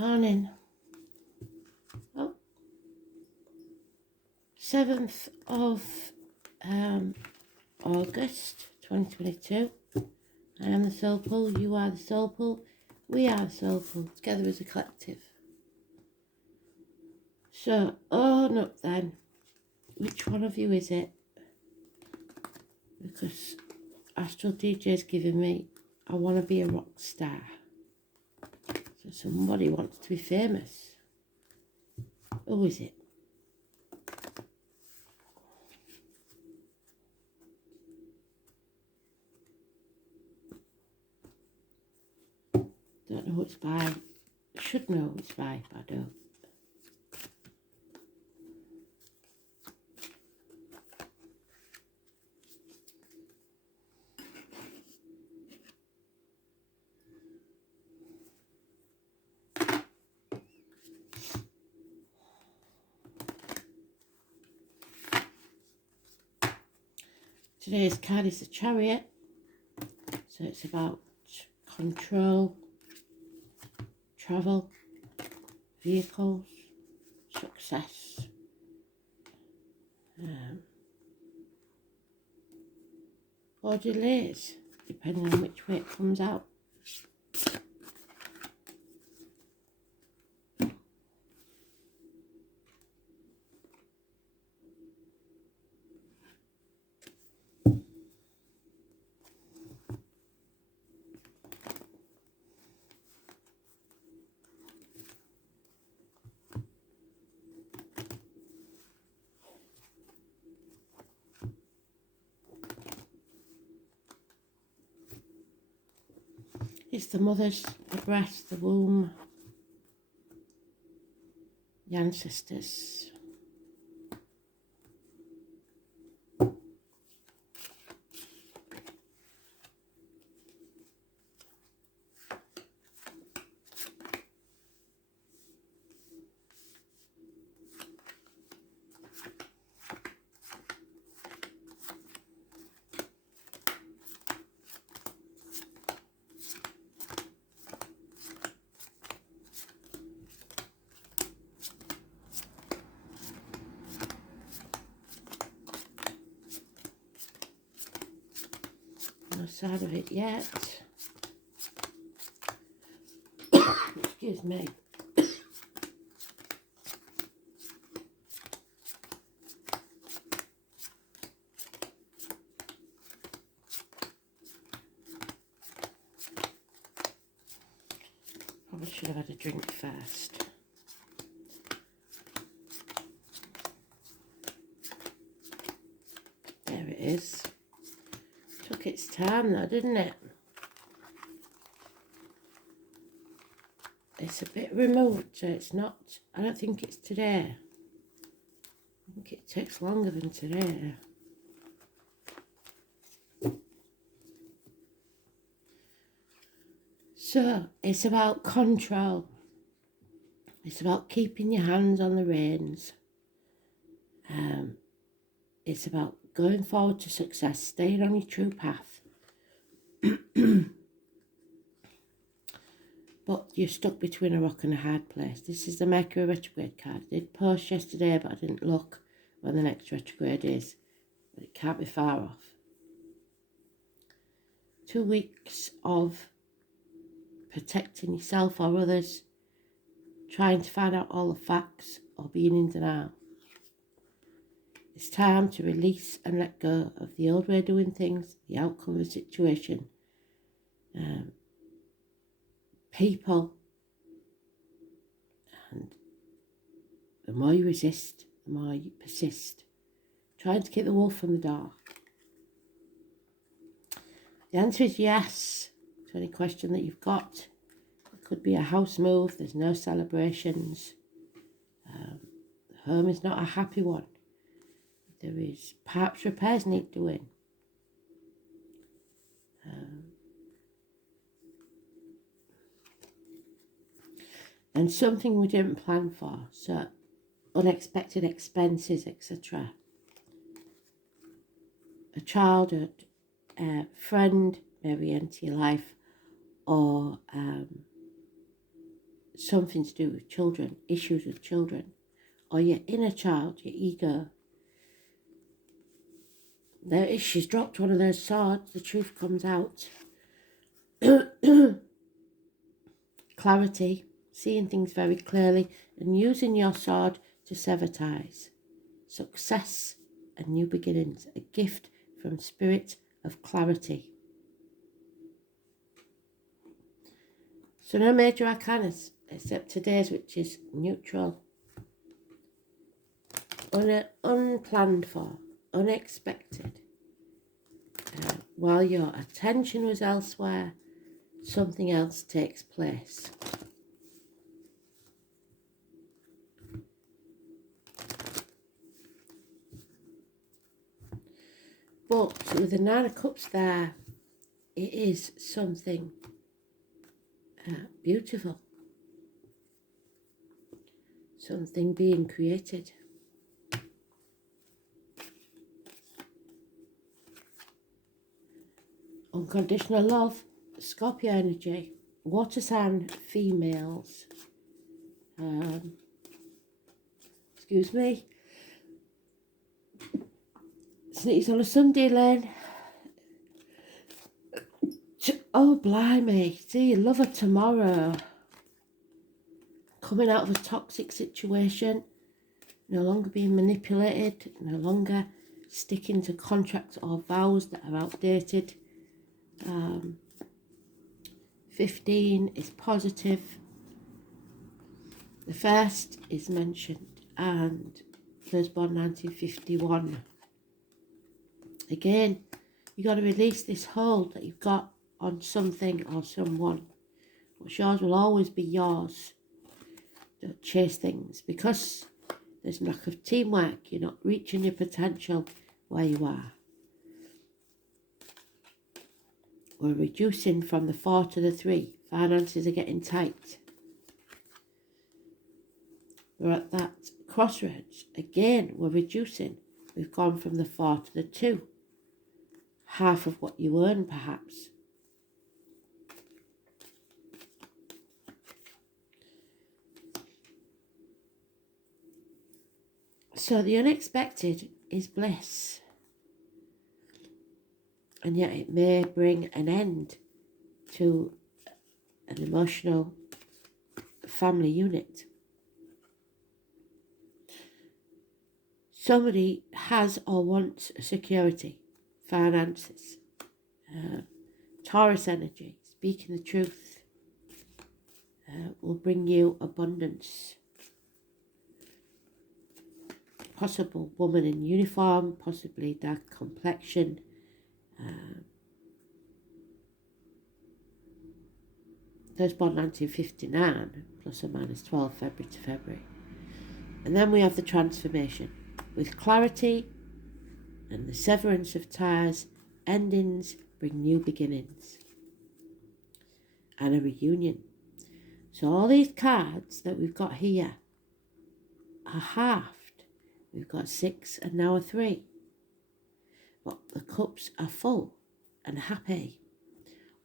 Morning. Oh, 7th of August 2022. I am the Soul Pool, you are the Soul Pool, we are the Soul Pool, together as a collective. So, own up then. Which one of you is it? Because Astral DJ's giving me, I want to be a rock star. So somebody wants to be famous. Who is it? Don't know who it's by. I should know who it's by, but I don't. Today's card is the Chariot, so it's about control, travel, vehicles, success, or delays, depending on which way it comes out. It's the mothers, the breast, the womb, the ancestors. No sign of it yet. Excuse me. Probably should have had a drink first. There it is. Took its time though, didn't it? It's a bit removed, so it's not, I don't think it's today. I think it takes longer than today. So, it's about control. It's about keeping your hands on the reins. It's about going forward to success, staying on your true path. But you're stuck between a rock and a hard place. This is the Mercury retrograde card. I did post yesterday, but I didn't look when the next retrograde is. But it can't be far off. 2 weeks of protecting yourself or others, trying to find out all the facts or being in denial. It's time to release and let go of the old way of doing things, the outcome of a situation, people, and the more you resist, the more you persist, trying to keep the wolf from the door. The answer is yes to any question that you've got. It could be a house move, there's no celebrations, the home is not a happy one. There is perhaps repairs need doing. And something we didn't plan for, so unexpected expenses, etc. A childhood friend maybe into your life, or something to do with children, issues with children, or your inner child, your ego. There is, she's dropped one of those swords, the truth comes out. Clarity, seeing things very clearly and using your sword to sever ties. Success and new beginnings, a gift from spirit of clarity. So no major arcanas except today's, which is neutral. Unplanned for, unexpected. While your attention was elsewhere, something else takes place. But with the Nine of Cups there, it is something beautiful. Something being created. Unconditional love, Scorpio energy, water sign females. Excuse me. Sneeze on a Sunday, Len. Oh, blimey. See, lover tomorrow. Coming out of a toxic situation. No longer being manipulated. No longer sticking to contracts or vows that are outdated. 15 is positive. The first is mentioned. And first born 1951. Again, you got to release this hold that you've got on something or someone. What's yours will always be yours. Don't chase things. Because there's lack of teamwork, you're not reaching your potential where you are. We're reducing from the 4 to the 3. Finances are getting tight. We're at that crossroads. Again, we're reducing. We've gone from the 4 to the 2. Half of what you earn, perhaps. So the unexpected is bliss. And yet it may bring an end to an emotional family unit. Somebody has or wants security, finances, Taurus energy, speaking the truth, will bring you abundance. Possible woman in uniform, possibly dark complexion. Those born 1959, plus or minus 12 February to February. And then we have the transformation. With clarity and the severance of ties, endings bring new beginnings. And a reunion. So all these cards that we've got here are halved. We've got 6 and now a 3. But the cups are full and happy.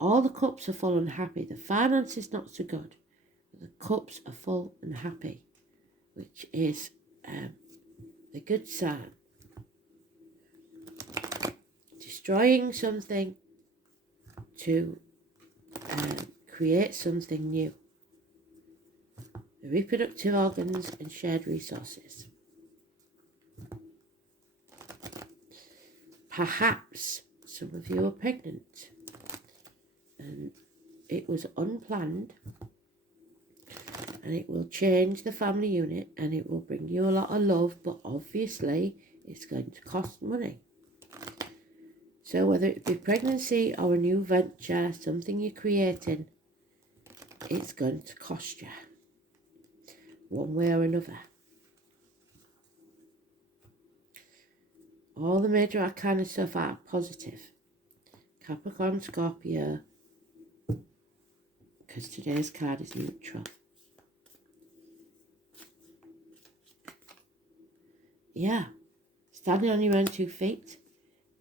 All the cups are full and happy. The finance is not so good. But the cups are full and happy, which is the good sign. Destroying something to create something new. The reproductive organs and shared resources. Perhaps some of you are pregnant and it was unplanned, and it will change the family unit and it will bring you a lot of love, but obviously it's going to cost money. So whether it be pregnancy or a new venture, something you're creating, it's going to cost you one way or another. All the major arcana so far are positive. Capricorn, Scorpio, because today's card is neutral. Yeah, standing on your own 2 feet,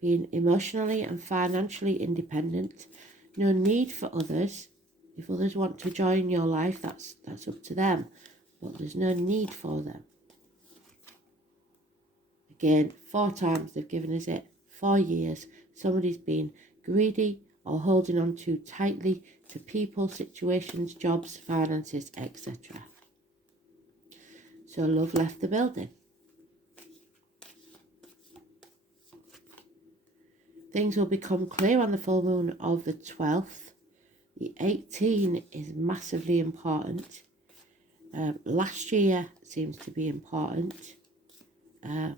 being emotionally and financially independent, no need for others. If others want to join your life, that's up to them, but there's no need for them. Again, 4 times they've given us it. 4 years. Somebody's been greedy or holding on too tightly to people, situations, jobs, finances, etc. So love left the building. Things will become clear on the full moon of the 12th. The 18 is massively important. Last year seems to be important. And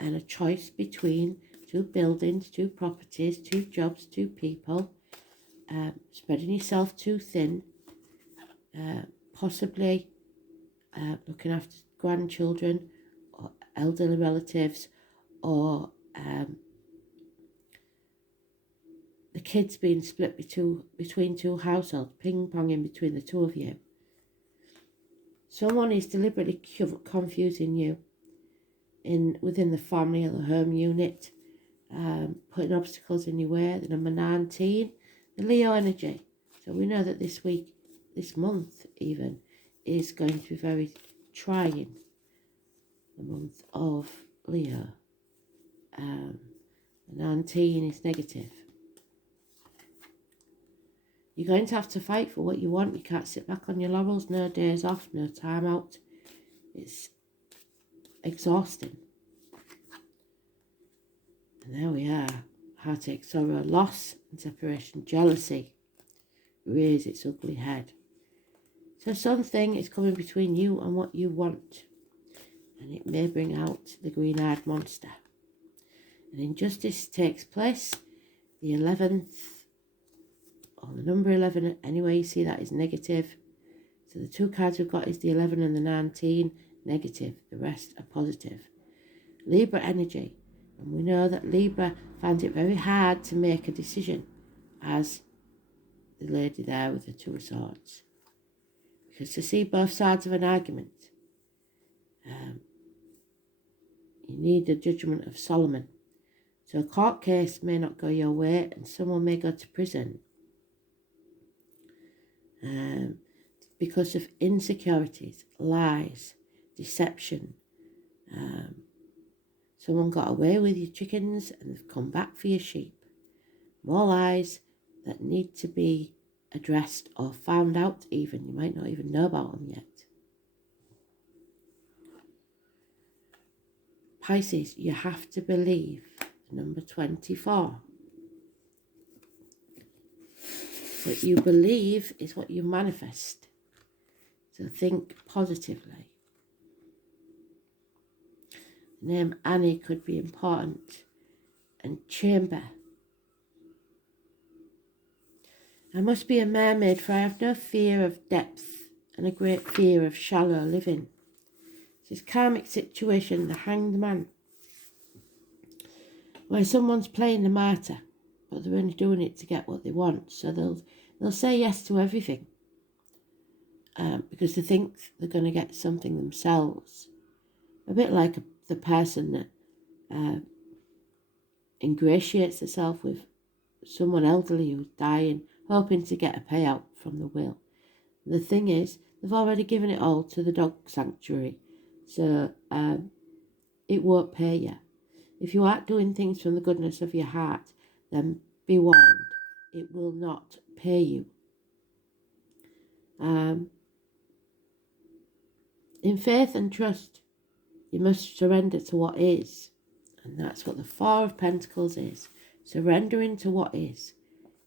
a choice between 2 buildings, 2 properties, 2 jobs, 2 people. Spreading yourself too thin. Possibly looking after grandchildren or elderly relatives, or the kids being split between 2 households, ping-ponging between the 2 of you. Someone is deliberately confusing you within the family or the home unit, putting obstacles in your way. The number 19, the Leo energy. So we know that this week, this month even, is going to be very trying. The month of Leo. The 19 is negative. You're going to have to fight for what you want. You can't sit back on your laurels. No days off, no time out. It's exhausting. And there we are. Heartache, sorrow, loss and separation. Jealousy rears its ugly head. So something is coming between you and what you want. And it may bring out the green-eyed monster. And injustice takes place. The 11th, or the number 11, anyway you see that is negative. So the 2 cards we've got is the 11 and the 19, negative. The rest are positive. Libra energy. And we know that Libra finds it very hard to make a decision, as the lady there with the 2 of Swords. Because to see both sides of an argument, you need the judgment of Solomon. So a court case may not go your way and someone may go to prison because of insecurities, lies, deception. Someone got away with your chickens and they've come back for your sheep. More lies that need to be addressed or found out even. You might not even know about them yet. Pisces, you have to believe. Number 24. What you believe is what you manifest. So think positively. The name Annie could be important. And Chamber. I must be a mermaid, for I have no fear of depth and a great fear of shallow living. This karmic situation, the Hanged Man, where someone's playing the martyr, but they're only doing it to get what they want. So they'll say yes to everything because they think they're going to get something themselves. A bit like the person that ingratiates herself with someone elderly who's dying, hoping to get a payout from the will. The thing is, they've already given it all to the dog sanctuary, so it won't pay you. If you aren't doing things from the goodness of your heart, then be warned, it will not pay you. In faith and trust, you must surrender to what is. And that's what the 4 of Pentacles is. Surrendering to what is.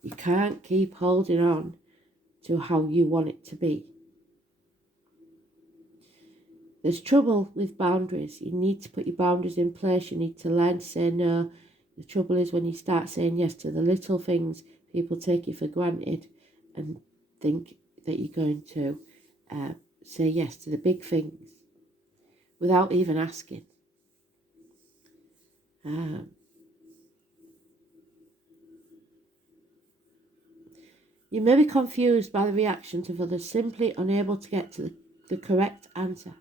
You can't keep holding on to how you want it to be. There's trouble with boundaries. You need to put your boundaries in place. You need to learn to say no. The trouble is when you start saying yes to the little things, people take you for granted and think that you're going to say yes to the big things without even asking. You may be confused by the reactions of others, simply unable to get to the correct answer.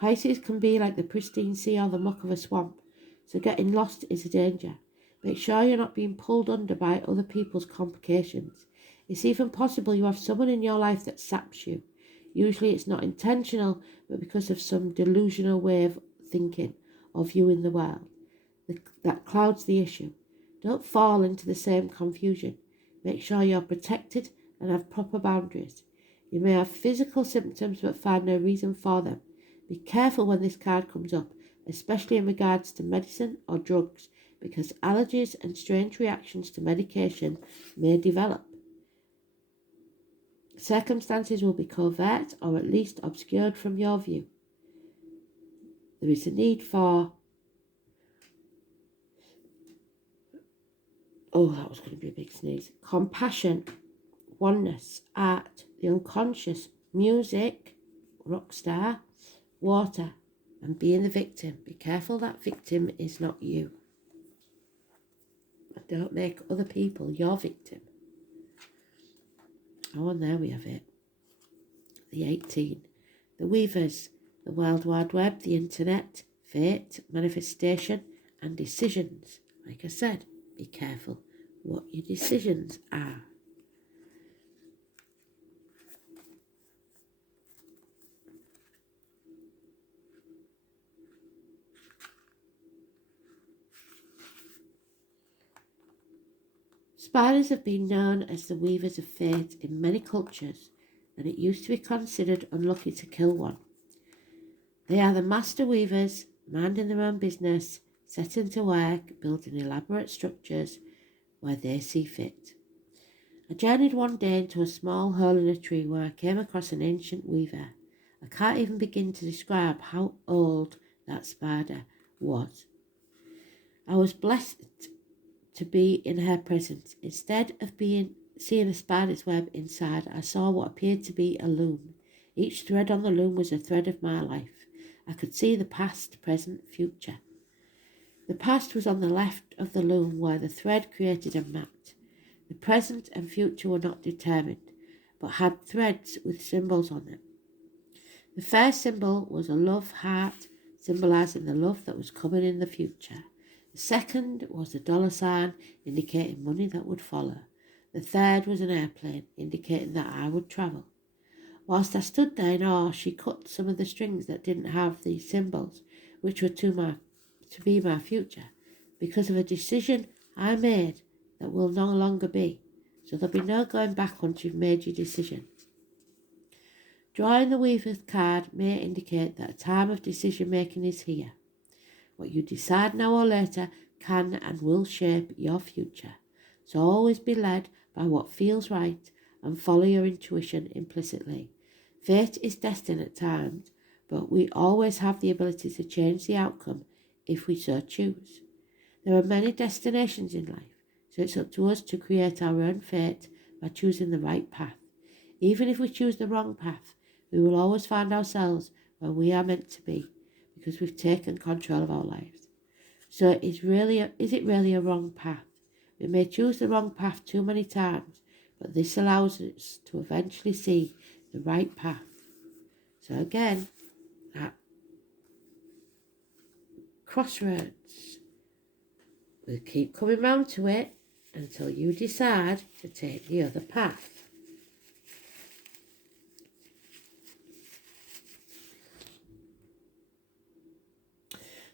Pisces can be like the pristine sea or the muck of a swamp, so getting lost is a danger. Make sure you're not being pulled under by other people's complications. It's even possible you have someone in your life that saps you. Usually it's not intentional, but because of some delusional way of thinking or viewing the world. That clouds the issue. Don't fall into the same confusion. Make sure you're protected and have proper boundaries. You may have physical symptoms but find no reason for them. Be careful when this card comes up, especially in regards to medicine or drugs, because allergies and strange reactions to medication may develop. Circumstances will be covert or at least obscured from your view. There is a need for, that was going to be a big sneeze, compassion, oneness, art, the unconscious, music, rock star, water, and being the victim. Be careful that victim is not you. And don't make other people your victim. Oh, and there we have it. The 18. The weavers, the World Wide Web, the internet, fate, manifestation, and decisions. Like I said, be careful what your decisions are. Spiders have been known as the weavers of fate in many cultures, and it used to be considered unlucky to kill one. They are the master weavers, minding their own business, setting to work, building elaborate structures where they see fit. I journeyed one day into a small hole in a tree where I came across an ancient weaver. I can't even begin to describe how old that spider was. I was blessed to be in her presence. Instead of seeing a spider's web inside, I saw what appeared to be a loom. Each thread on the loom was a thread of my life. I could see the past, present, future. The past was on the left of the loom where the thread created a mat. The present and future were not determined, but had threads with symbols on them. The first symbol was a love heart, symbolising the love that was coming in the future. The second was a dollar sign, indicating money that would follow. The third was an airplane, indicating that I would travel. Whilst I stood there in awe, she cut some of the strings that didn't have these symbols, which were to be my future, because of a decision I made that will no longer be. So there'll be no going back once you've made your decision. Drawing the Weaver's card may indicate that a time of decision making is here. What you decide now or later can and will shape your future. So always be led by what feels right and follow your intuition implicitly. Fate is destined at times, but we always have the ability to change the outcome if we so choose. There are many destinations in life, so it's up to us to create our own fate by choosing the right path. Even if we choose the wrong path, we will always find ourselves where we are meant to be, because we've taken control of our lives. So is it really a wrong path? We may choose the wrong path too many times, but this allows us to eventually see the right path. So again, that crossroads. We'll keep coming round to it until you decide to take the other path.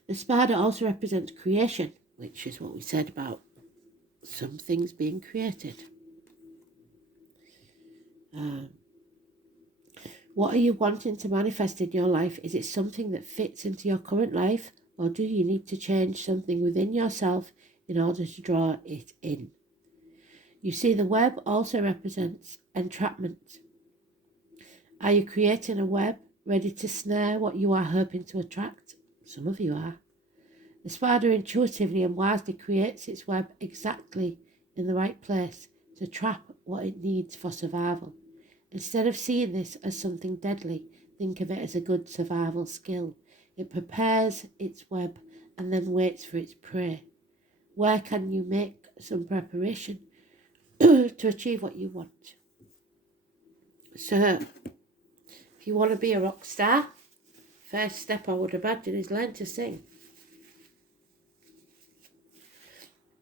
The spider also represents creation, which is what we said about some things being created. What are you wanting to manifest in your life? Is it something that fits into your current life, or do you need to change something within yourself in order to draw it in? You see, the web also represents entrapment. Are you creating a web ready to snare what you are hoping to attract? Some of you are. The spider intuitively and wisely creates its web exactly in the right place to trap what it needs for survival. Instead of seeing this as something deadly, think of it as a good survival skill. It prepares its web and then waits for its prey. Where can you make some preparation to achieve what you want? So, if you want to be a rock star, first step I would imagine is learn to sing.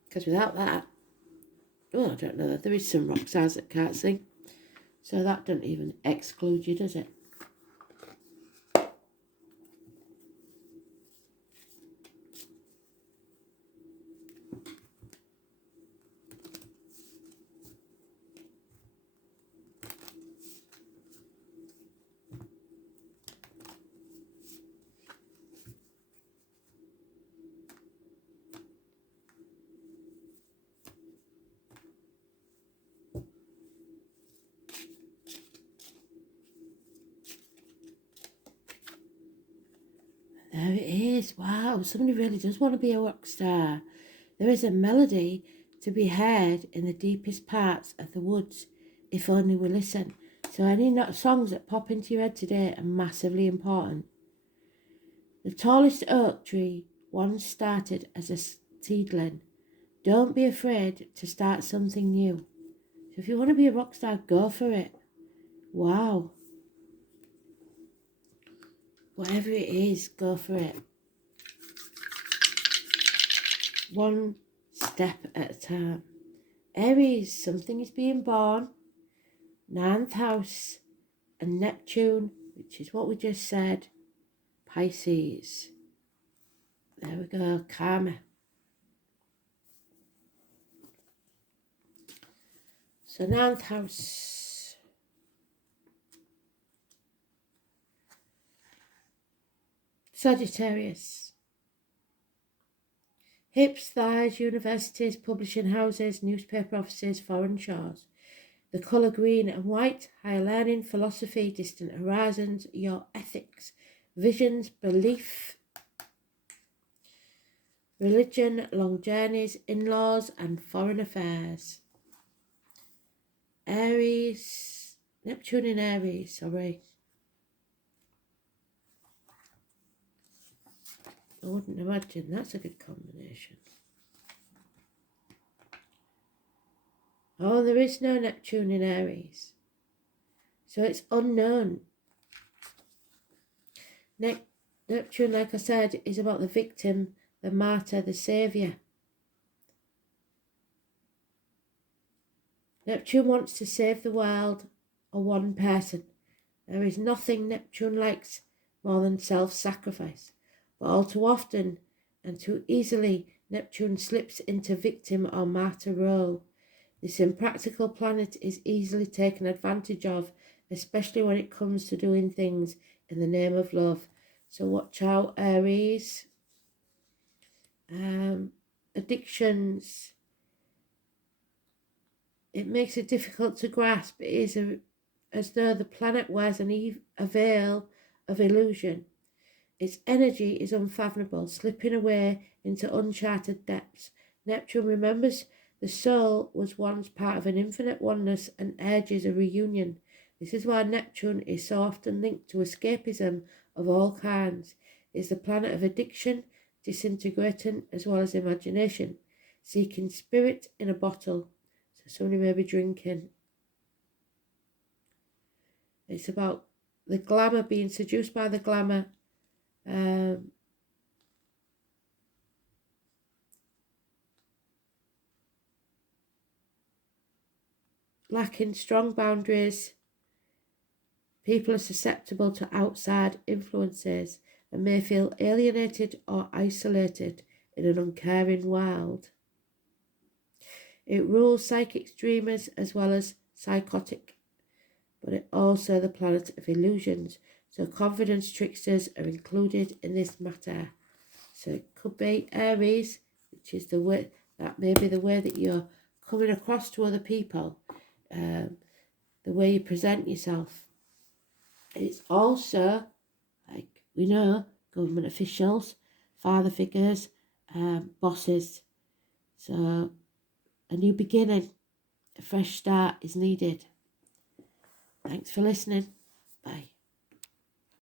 Because without that, Oh, I don't know. There is some rock stars that can't sing. So that doesn't even exclude you, does it? There it is. Wow, somebody really does want to be a rock star. There is a melody to be heard in the deepest parts of the woods, if only we listen. So any songs that pop into your head today are massively important. The tallest oak tree once started as a seedling. Don't be afraid to start something new. So if you want to be a rock star, go for it. Wow. Whatever it is, go for it. One step at a time. Aries, something is being born. 9th house and Neptune, which is what we just said. Pisces. There we go, karma. So 9th house. Sagittarius. Hips, thighs, universities, publishing houses, newspaper offices, foreign shores. The colour green and white, higher learning, philosophy, distant horizons, your ethics, visions, belief, religion, long journeys, in-laws and foreign affairs. Aries, Neptune in Aries, sorry. I wouldn't imagine that's a good combination. Oh, there is no Neptune in Aries. So it's unknown. Neptune, like I said, is about the victim, the martyr, the saviour. Neptune wants to save the world or one person. There is nothing Neptune likes more than self-sacrifice. But all too often and too easily, Neptune slips into victim or martyr role. This impractical planet is easily taken advantage of, especially when it comes to doing things in the name of love. So watch out, Aries. Addictions. It makes it difficult to grasp. It is as though the planet wears a veil of illusion. Its energy is unfathomable, slipping away into uncharted depths. Neptune remembers the soul was once part of an infinite oneness and urges a reunion. This is why Neptune is so often linked to escapism of all kinds. It is the planet of addiction, disintegrating as well as imagination, seeking spirit in a bottle. So somebody may be drinking. It's about the glamour, being seduced by the glamour. Lacking strong boundaries. People are susceptible to outside influences and may feel alienated or isolated in an uncaring world. It rules psychic dreamers as well as psychotic, but it also the planet of illusions. So confidence tricksters are included in this matter. So it could be Aries, which is the way that may be the way that you're coming across to other people, the way you present yourself. It's also, like we know, government officials, father figures, bosses. So a new beginning, a fresh start is needed. Thanks for listening. Bye.